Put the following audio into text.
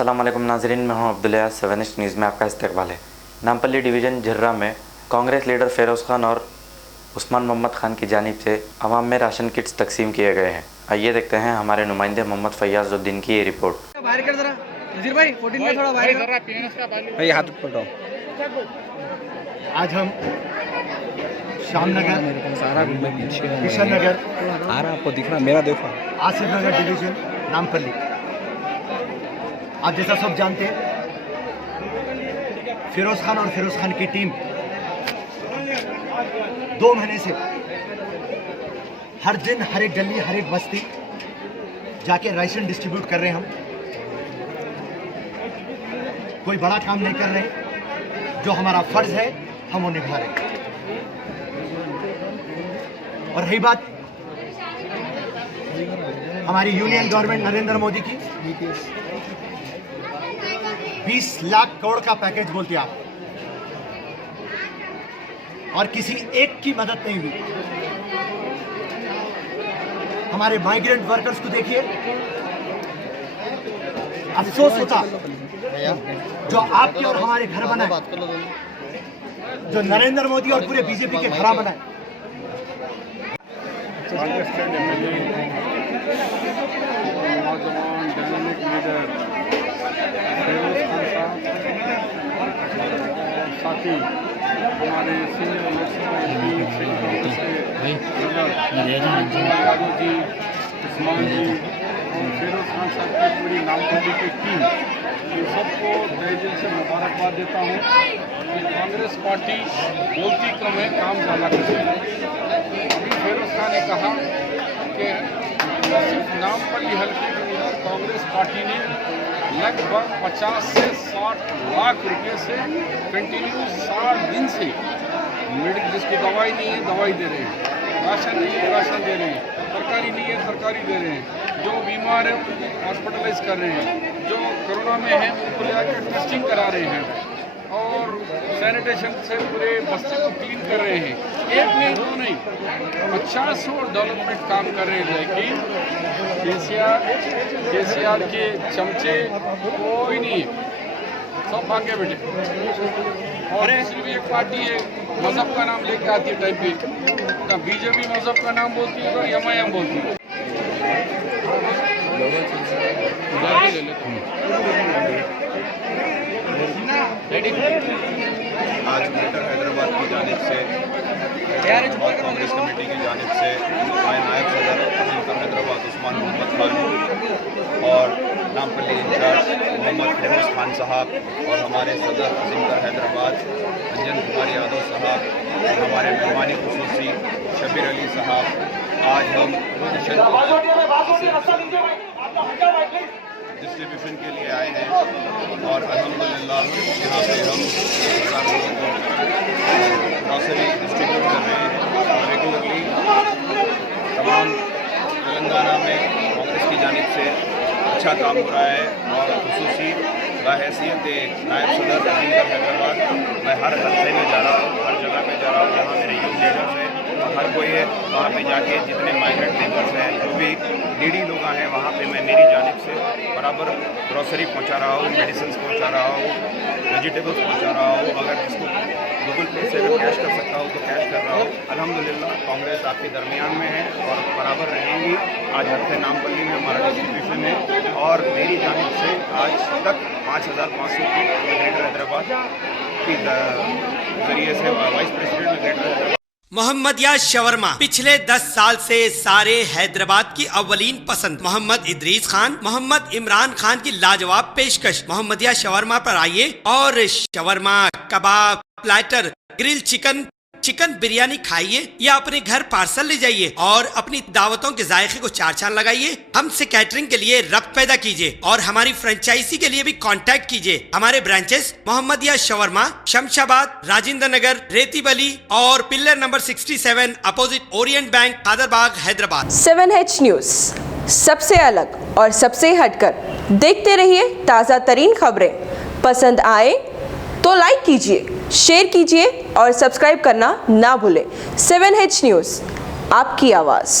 अस्सलाम वालेकुम नाज़रीन, मैं हूं अब्दुल्ला। 7 न्यूज़ में आपका इस्तकबाल है। नामपल्ली डिवीज़न झर्रा में कांग्रेस लीडर फ़िरोज़ खान और उस्मान मोहम्मद खान की जानिब से अवाम में राशन किट्स तकसीम किए गए हैं। आइए देखते हैं हमारे नुमाइंदे मोहम्मद फैयाज़ुद्दीन की ये रिपोर्ट। बाहर कर जरा नज़ीर भाई 14 में थोड़ा बाहर भाई हाथ पकड़ो। आज हम श्यामनगर, किशन नगर, आ रहा आपको दिख रहा, मेरा देखो, आसिफ नगर डिवीजन नामपल्ली। आप जैसा सब जानते हैं, फिरोज़ खान और फिरोज़ खान की टीम 2 महीने से हर दिन हर एक गली हर एक बस्ती जाके राशन डिस्ट्रीब्यूट कर रहे हैं। हम कोई बड़ा काम नहीं कर रहे, जो हमारा फर्ज है हम वो निभा रहे हैं। और रही बात हमारी यूनियन गवर्नमेंट नरेंद्र मोदी की, 20 लाख करोड़ का पैकेज बोलते आप, और किसी एक की मदद नहीं हुई। हमारे माइग्रेंट वर्कर्स को देखिए, अफसोस होता जो आपके और हमारे घर बनाए, जो नरेंद्र मोदी और पूरे बीजेपी के घर बनाए। नौजवान डायनामिक लीडर फिरोज़ खान साहब, साथी हमारे सीनियर लोकसभा यादव जी, उस्मान जी और फिरोज़ खान साहब की पूरी नामपल्ली की टीम, इन सबको तहे दिल से मुबारकबाद देता हूँ कि कांग्रेस पार्टी बोलती कम है, काम ज़्यादा करती है। अभी फिरोज़ खान ने कहा कि सिर्फ नामपल्ली हल्के के अंदर कांग्रेस पार्टी ने लगभग 50 से 60 लाख रुपए से कंटिन्यू 60 दिन से मेडिकल, जिसकी दवाई नहीं है दवाई दे रहे हैं, राशन नहीं है राशन दे रहे हैं, तरकारी नहीं है तरकारी दे रहे हैं, जो बीमार है उनको हॉस्पिटलाइज कर रहे हैं, जो कोरोना में है उनको ले जाकर टेस्टिंग करा रहे हैं और सैनिटेशन से पूरे बस्ती को क्लीन कर रहे हैं। एक नहीं दो नहीं 50 डेवलपमेंट काम कर रहे हैं। लेकिन केसीआर के चमचे कोई नहीं, सब भागे बेटे। और दूसरी भी एक पार्टी है, मजहब का नाम लेके आती है टाइम पे, बीजेपी मजहब का नाम बोलती है तो एमआईएम बोलती है। आज ग्रेटर हैदराबाद की जानिब से कांग्रेस कमेटी की जानिब से मैं नायब सदर अजीम हैदराबाद उस्मान मोहम्मद खान और नामपल्ली इंचार्ज मोहम्मद फिरोज़ खान साहब और हमारे सदर अजीम हैदराबाद अंजन कुमार यादव साहब और हमारे मेहमानी खुसूसी शबीर अली साहब, आज हम डिस्ट्रीब्यूशन के लिए आए हैं और अल्हम्दुलिल्लाह यहाँ पे हम ग्रॉसरी डिस्ट्रीब्यूट कर रहे हैं। रेगुलरली तमाम तेलंगाना में कांग्रेस की जानिब से अच्छा काम हो रहा है और खुसूसी बाहैसियत नायब सदर अजीम हैदराबाद मैं हर हल्के में जा रहा हूँ, हर जगह पे जा रहा हूँ जहाँ मेरे यूथ लीडर्स हैं, हर कोई है वहाँ पे जाके जितने माइग्रेंट लेबर्स हैं, जो भी नीडी लोग हैं, वहाँ पे मैं मेरी जानिब से बराबर ग्रॉसरी पहुँचा रहा हूँ, मेडिसिन पहुँचा रहा हूँ, वेजिटेबल्स पहुँचा रहा हूँ। अगर जिसको गूगल पे से अगर कैश कर सकता हूँ तो कैश कर रहा हूँ। अल्हम्दुलिल्लाह कांग्रेस आपके दरमियान में है और बराबर रहेंगी। आज हल्के नामपल्ली में हमारा डिस्ट्रीब्यूशन है और मेरी जानिब से आज तक 5500 की ग्रेटर हैदराबाद के जरिए से vice president greater Hyderabad Mohammadia Shawarma पिछले 10 साल से सारे हैदराबाद की अव्वलीन पसंद। मोहम्मद इदरीस खान, मोहम्मद इमरान खान की लाजवाब पेशकश। मोहम्मदिया शवरमा पर आइए और शवरमा, कबाब, platter, grill chicken, chicken biryani खाइए या अपने घर पार्सल ले जाइए और अपनी दावतों के जायके को 4 चांद लगाइए। हमसे कैटरिंग के लिए रब्त पैदा कीजिए और हमारी फ्रेंचाइजी के लिए भी कांटेक्ट कीजिए। हमारे ब्रांचेस मोहम्मदिया शवरमा, शमशाबाद, राजेंद्र नगर, रेती बली और pillar number 67 opposite Orient bank, Kadarbagh, Hyderabad. 7H news, सबसे अलग और सबसे हटकर। देखते रहिए ताज़ा तरीन खबरें। पसंद आए तो लाइक कीजिए, शेयर कीजिए और सब्सक्राइब करना ना भूलें। 7H न्यूज़, आपकी आवाज़।